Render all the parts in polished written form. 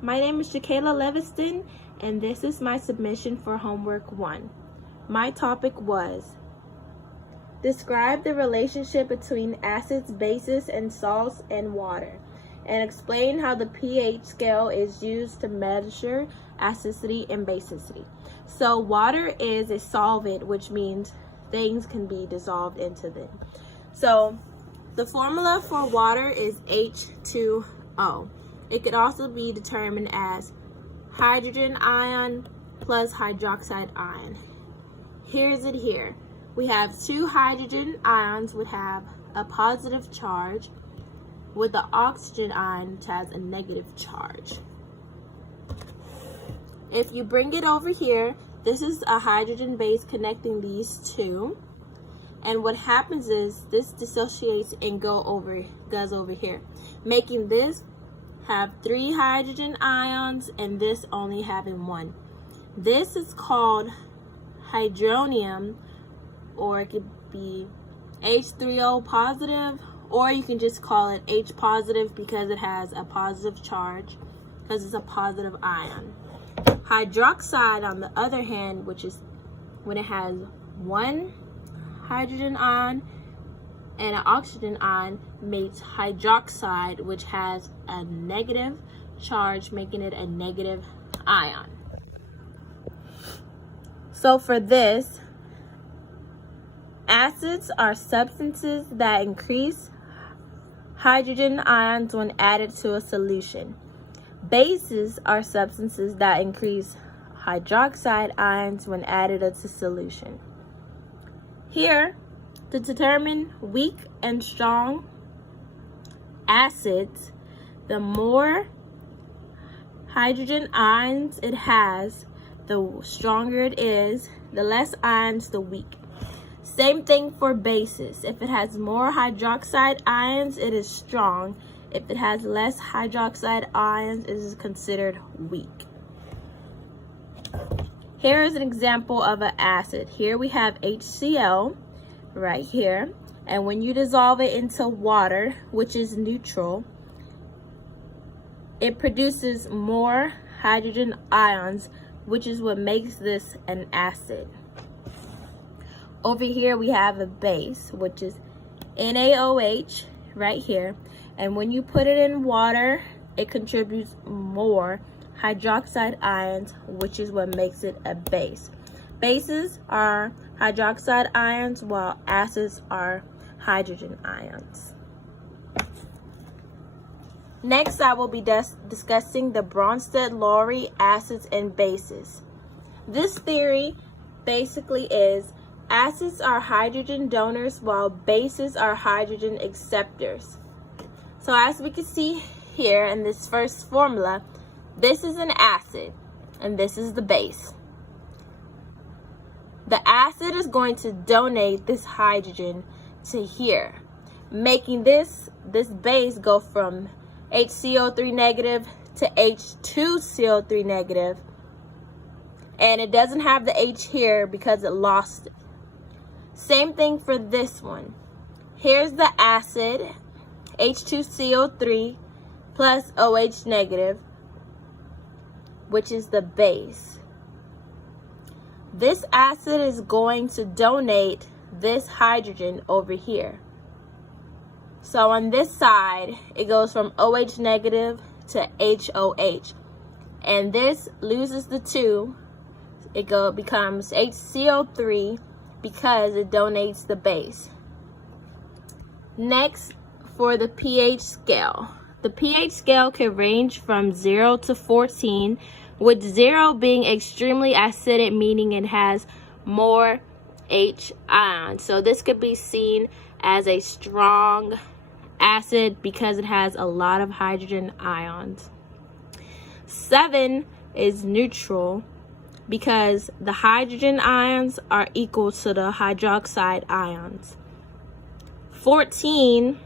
My name is Shakayla Leviston, and this is my submission for homework 1. My topic was, describe the relationship between acids, bases, and salts and water, and explain how the pH scale is used to measure acidity and basicity. So water is a solvent, which means things can be dissolved into them. So the formula for water is H2O. It could also be determined as hydrogen ion plus hydroxide ion. Here's it here. We have two hydrogen ions would have a positive charge, with the oxygen ion which has a negative charge. If you bring it over here, this is a hydrogen base connecting these two. And what happens is this dissociates and goes over here, making this have 3 hydrogen ions and this only having 1. This is called hydronium, or it could be H3O positive, or you can just call it H positive because it has a positive charge, because it's a positive ion. Hydroxide, on the other hand, which is when it has 1 hydrogen ion and an oxygen ion, makes hydroxide, which has a negative charge, making it a negative ion. So for this, acids are substances that increase hydrogen ions when added to a solution. Bases are substances that increase hydroxide ions when added to a solution. Here, to determine weak and strong acids, the more hydrogen ions it has, the stronger it is, the less ions, the weak. Same thing for bases. If it has more hydroxide ions, it is strong. If it has less hydroxide ions, it is considered weak. Here is an example of an acid. Here we have HCl right here. And when you dissolve it into water, which is neutral, it produces more hydrogen ions, which is what makes this an acid. Over here we have a base, which is NaOH right here. And when you put it in water, it contributes more hydroxide ions, which is what makes it a base. Bases are hydroxide ions, while acids are hydrogen ions. Next, I will be discussing the Bronsted-Lowry acids and bases. This theory basically is acids are hydrogen donors while bases are hydrogen acceptors. So as we can see here in this first formula, this is an acid and this is the base. The acid is going to donate this hydrogen to here, making this base go from HCO3 negative to H2CO3 negative, and it doesn't have the H here because it lost it. Same thing for this one. Here's the acid, H2CO3 plus OH negative, which is the base. This acid is going to donate this hydrogen over here. So on this side, it goes from OH negative to HOH. And this loses the 2. It becomes HCO3 because it donates the base. Next, for the pH scale. The pH scale can range from 0 to 14, with 0 being extremely acidic, meaning it has more H ions. So this could be seen as a strong acid because it has a lot of hydrogen ions. 7 is neutral because the hydrogen ions are equal to the hydroxide ions. 14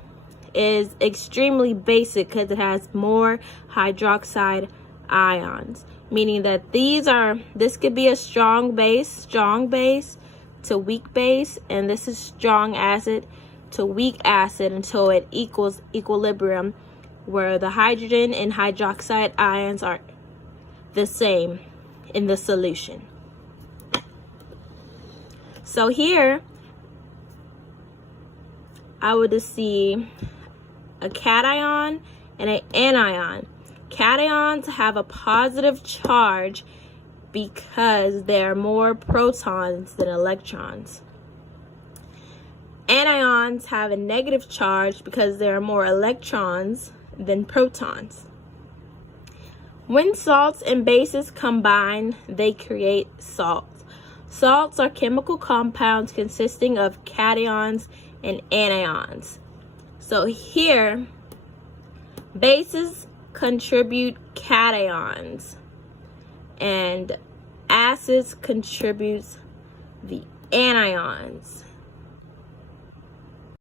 is extremely basic because it has more hydroxide ions, meaning that this could be a strong base to weak base, and this is strong acid to weak acid until it equals equilibrium, where the hydrogen and hydroxide ions are the same in the solution. So here, I would see a cation and an anion. Cations have a positive charge because there are more protons than electrons. Anions have a negative charge because there are more electrons than protons. When salts and bases combine, they create salts. Salts are chemical compounds consisting of cations and anions. So here, bases contribute cations and acids contribute the anions.